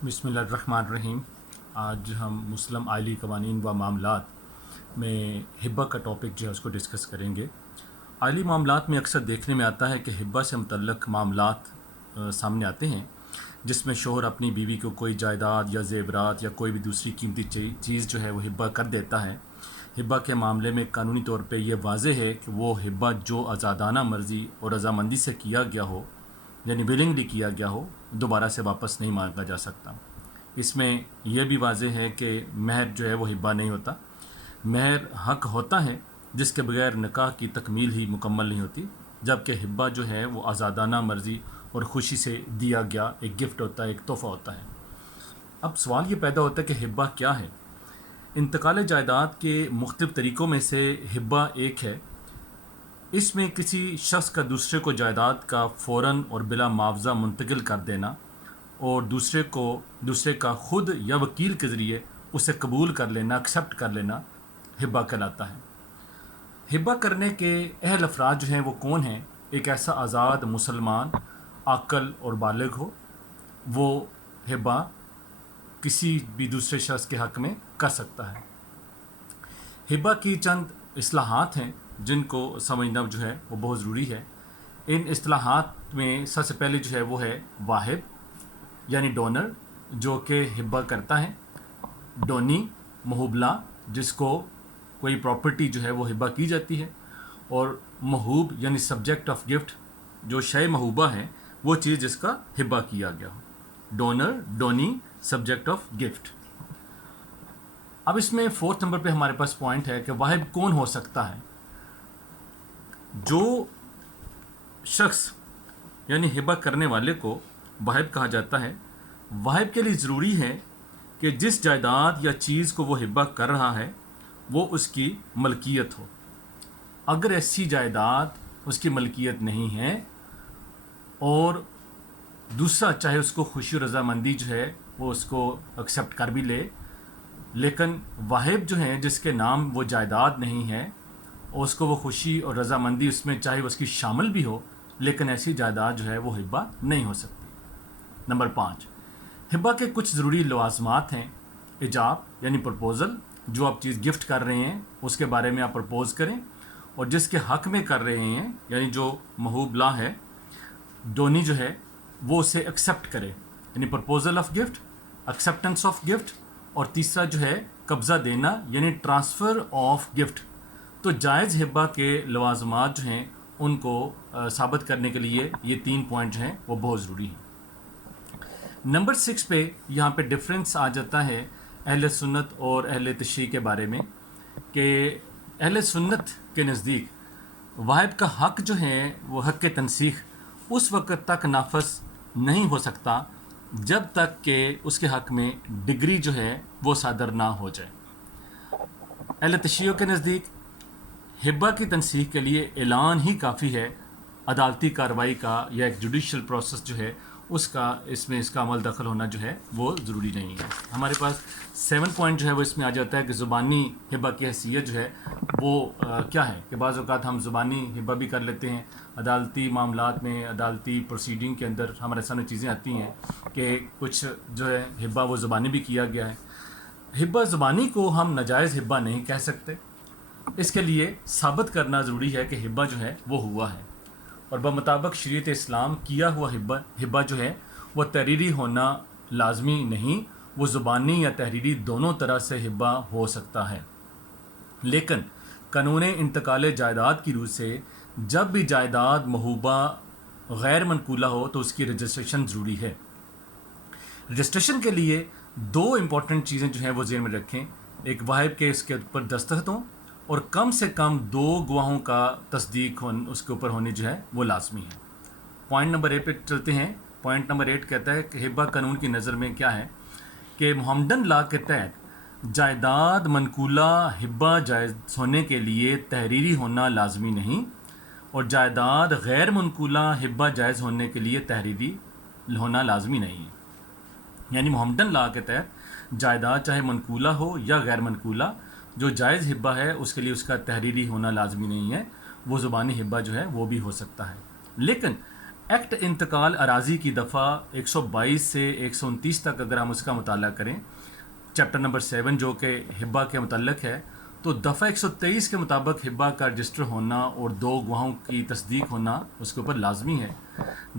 बिस्मिल्लाहिर्रहमानिर्रहीम। आज हम मुस्लिम आइली कवानीन व मामलात में हिब्बा का टॉपिक जो है उसको डिस्कस करेंगे। आइली मामलात में अक्सर देखने में आता है कि हिब्बा से मुतल्लक मामलात सामने आते हैं जिसमें शोहर अपनी बीवी को कोई जायदाद या ज़ेवरात या कोई भी दूसरी कीमती चीज़ जो है वो हिब्बा कर देता है। हिब्बा के मामले में कानूनी तौर पे ये वाज़ेह है कि वो हिब्बा जो आज़ादाना मर्ज़ी और रज़ामंदी से किया गया हो, यानी विलिंगली किया गया हो, दोबारा से वापस नहीं मांगा जा सकता। इसमें यह भी वाज़ेह है कि महर जो है वो हिब्बा नहीं होता। महर हक़ होता है जिसके बगैर निकाह की तकमील ही मुकम्मल नहीं होती, जबकि हिब्बा जो है वो आज़ादाना मर्ज़ी और ख़ुशी से दिया गया एक गिफ्ट होता है, एक तोहफ़ा होता है। अब सवाल ये पैदा होता है कि हिब्बा क्या है। इंतकाल जायदाद के मुख्तलिफ़ तरीक़ों में से हिब्बा एक है। इसमें किसी शख्स का दूसरे को जायदाद का फ़ौरन और बिला मुआवजा मुंतकिल कर देना और दूसरे का ख़ुद या वकील के ज़रिए उसे कबूल कर लेना, एक्सेप्ट कर लेना हिब्बा कहलाता है। हिब्बा करने के अहल अफराद जो हैं वो कौन हैं? एक ऐसा आज़ाद मुसलमान आकल और बालिग हो, वो हिब्बा किसी भी दूसरे शख्स के हक़ में कर सकता है। हिब्बा की चंद इस्लाहात हैं जिनको समझना जो है वो बहुत ज़रूरी है। इन इस्लाहात में सबसे पहले जो है वो है वाहिब यानी डोनर, जो कि हिब्बा करता है। डोनी महूबला, जिसको कोई प्रॉपर्टी जो है वो हिब्बा की जाती है। और महूब यानी सब्जेक्ट ऑफ गिफ्ट, जो शय महूबा है वो चीज़ जिसका हिब्बा किया गया हो। Donor, donee, subject of gift. अब इसमें 4th नंबर पे हमारे पास पॉइंट है कि वाहिब कौन हो सकता है। जो शख्स यानी हिब्बा करने वाले को वाहिब कहा जाता है। वाहिब के लिए ज़रूरी है कि जिस जायदाद या चीज़ को वो हिब्बा कर रहा है वो उसकी मलकियत हो। अगर ऐसी जायदाद उसकी मलकियत नहीं है और दूसरा चाहे उसको खुशी और रज़ामंदी जो है वो उसको एक्सेप्ट कर भी ले, लेकिन वाहिब जो है जिसके नाम वो जायदाद नहीं है और उसको वो खुशी और रज़ामंदी उसमें चाहे उसकी शामिल भी हो, लेकिन ऐसी जायदाद जो है वो हिब्बा नहीं हो सकती। नंबर 5, हिब्बा के कुछ ज़रूरी लवाज़मात हैं। इजाब यानी प्रपोज़ल, जो आप चीज़ गिफ्ट कर रहे हैं उसके बारे में आप प्रपोज़ करें और जिसके हक़ में कर रहे हैं यानी जो महूबला है, डोनी जो है वो उसे एक्सेप्ट करे, यानी proposal of gift, acceptance of gift. और तीसरा जो है कब्ज़ा देना यानी ट्रांसफ़र ऑफ गिफ्ट। तो जायज़ हिब्बा के लवाज़मात जो हैं उनको साबित करने के लिए ये 3 पॉइंट जो हैं वो बहुत ज़रूरी हैं। नंबर 6 पे यहाँ पे डिफरेंस आ जाता है अहले सुन्नत और अहले तशरीह के बारे में, कि अहले सुन्नत के नज़दीक वाहिब का हक़ जो है वो हक़ तनसीख उस वक़्त तक नाफज नहीं हो सकता जब तक कि उसके हक़ में डिग्री जो है वो सादर ना हो जाए। अहले तशरीह के नज़दीक हिब्बा की तनसीख के लिए ऐलान ही काफ़ी है। अदालती कार्रवाई का या एक जुडिशल प्रोसेस जो है उसका इसका अमल दखल होना जो है वो ज़रूरी नहीं है। हमारे पास 7 पॉइंट जो है वो इसमें आ जाता है कि ज़ुबानी हिब्बा की हैसियत जो है वो क्या है, कि बाज़ औक़ात हम ज़ुबानी हिब्बा भी कर लेते हैं। अदालती मामलात में, अदालती प्रोसीडिंग के अंदर हमारे सामने चीज़ें आती हैं कि कुछ जो है हिब्बा वो ज़ुबानी भी किया गया है। हिब्बा ज़ुबानी को हम नाजायज़ हिब्बा नहीं कह सकते। इसके लिए साबित करना ज़रूरी है कि हिब्बा जो है वो हुआ है और बमुताबिक शरीयत इस्लाम किया हुआ हिब्बा जो है वह तहरीरी होना लाजमी नहीं, वो ज़ुबानी या तहरीरी दोनों तरह से हिब्बा हो सकता है। लेकिन कानून इंतकाल जायदाद की रूह से जब भी जायदाद महूबा गैर मनकूला हो तो उसकी रजिस्ट्रेशन ज़रूरी है। रजिस्ट्रेशन के लिए 2 इम्पॉर्टेंट चीज़ें जो हैं वो ज़हन में रखें। एक वाहिब के इसके ऊपर दस्तखत हों और कम से कम 2 गवाहों का तस्दीक उसके ऊपर होनी जो है वो लाजमी है। पॉइंट नंबर 8 पे चलते हैं। पॉइंट नंबर 8 कहता है कि हिब्बा कानून की नज़र में क्या है कि मोहम्मदन लॉ के तहत जायदाद मनकूला हिब्बा जायज़ होने के लिए तहरीरी होना लाजमी नहीं और जायदाद गैर मनकूला हिब्बा जायज़ होने के लिए तहरीरी होना लाजमी नहीं है। यानी मोहम्मदन लॉ के तहत जायदाद चाहे मनकूला हो या गैर मनकूला, जो जायज़ हिब्बा है उसके लिए उसका तहरीरी होना लाजमी नहीं है, वो ज़ुबानी हिब्बा जो है वो भी हो सकता है। लेकिन ایکٹ انتقال اراضی کی دفعہ 122 سے 129 تک اگر ہم اس کا مطالعہ کریں، چیپٹر نمبر 7 جو کہ ہبہ کے متعلق ہے، تو دفعہ 123 کے مطابق ہبہ کا رجسٹر ہونا اور 2 گواہوں کی تصدیق ہونا اس کے اوپر لازمی ہے۔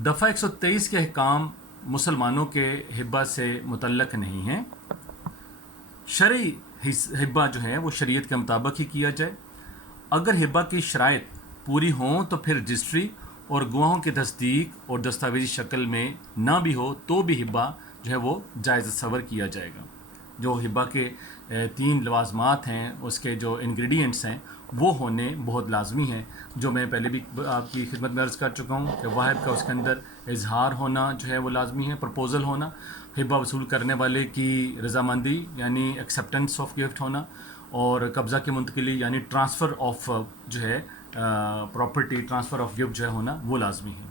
دفعہ 123 کے احکام مسلمانوں کے ہبہ سے متعلق نہیں ہیں۔ شرعی ہبہ جو ہے وہ شریعت کے مطابق ہی کیا جائے۔ اگر ہبہ کی شرائط پوری ہوں تو پھر رجسٹری اور گواہوں کی تصدیق اور دستاویزی شکل میں نہ بھی ہو تو بھی ہبہ جو ہے وہ جائز تصور کیا جائے گا۔ جو ہبہ کے 3 لوازمات ہیں، اس کے جو انگریڈینٹس ہیں وہ ہونے بہت لازمی ہیں، جو میں پہلے بھی آپ کی خدمت میں عرض کر چکا ہوں کہ واحد کا اس کے اندر اظہار ہونا جو ہے وہ لازمی ہے، پرپوزل ہونا، ہبہ وصول کرنے والے کی رضامندی یعنی ایکسیپٹنس آف گفٹ ہونا، اور قبضہ کی منتقلی یعنی ٹرانسفر آف جو ہے پراپرٹی، ٹرانسفر آف گفٹ جو ہے ہونا وہ لازمی ہے۔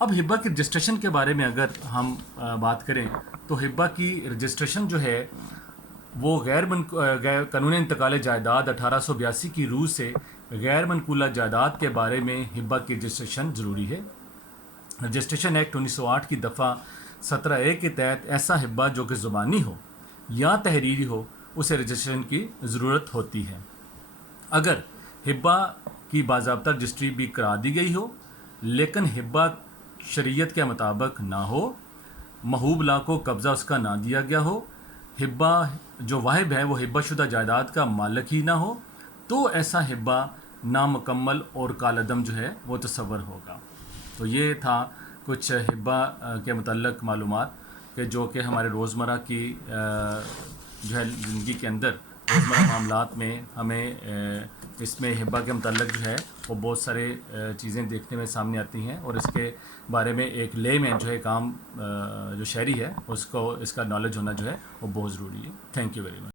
اب ہبہ کی رجسٹریشن کے بارے میں اگر ہم بات کریں تو ہبہ کی رجسٹریشن جو ہے وہ غیر قانون انتقال جائیداد 1882 کی روح سے غیر منقولہ جائیداد کے بارے میں ہبہ کی رجسٹریشن ضروری ہے۔ رجسٹریشن ایکٹ 1908 کی دفعہ 17A کے تحت ایسا ہبہ جو کہ زبانی ہو یا تحریری ہو اسے رجسٹریشن کی ضرورت ہوتی ہے۔ اگر ہبہ کی باضابطہ رجسٹری بھی کرا دی گئی ہو لیکن ہبہ شریعت کے مطابق نہ ہو، محوب لا کو قبضہ اس کا نہ دیا گیا ہو، ہبہ جو واہب ہے وہ ہبہ شدہ جائیداد کا مالک ہی نہ ہو، تو ایسا ہبہ نامکمل اور کالعدم جو ہے وہ تصور ہوگا۔ تو یہ تھا کچھ ہبہ کے متعلق معلومات کہ جو کہ ہمارے روزمرہ کی جو ہے زندگی کے اندر روزمرہ معاملات میں ہمیں اس میں ہبہ کے متعلق جو ہے وہ بہت سارے چیزیں دیکھنے میں سامنے آتی ہیں، اور اس کے بارے میں ایک لے مین جو ہے کام جو شہری ہے اس کو اس کا نالج ہونا جو ہے وہ بہت ضروری ہے۔ Thank you very much.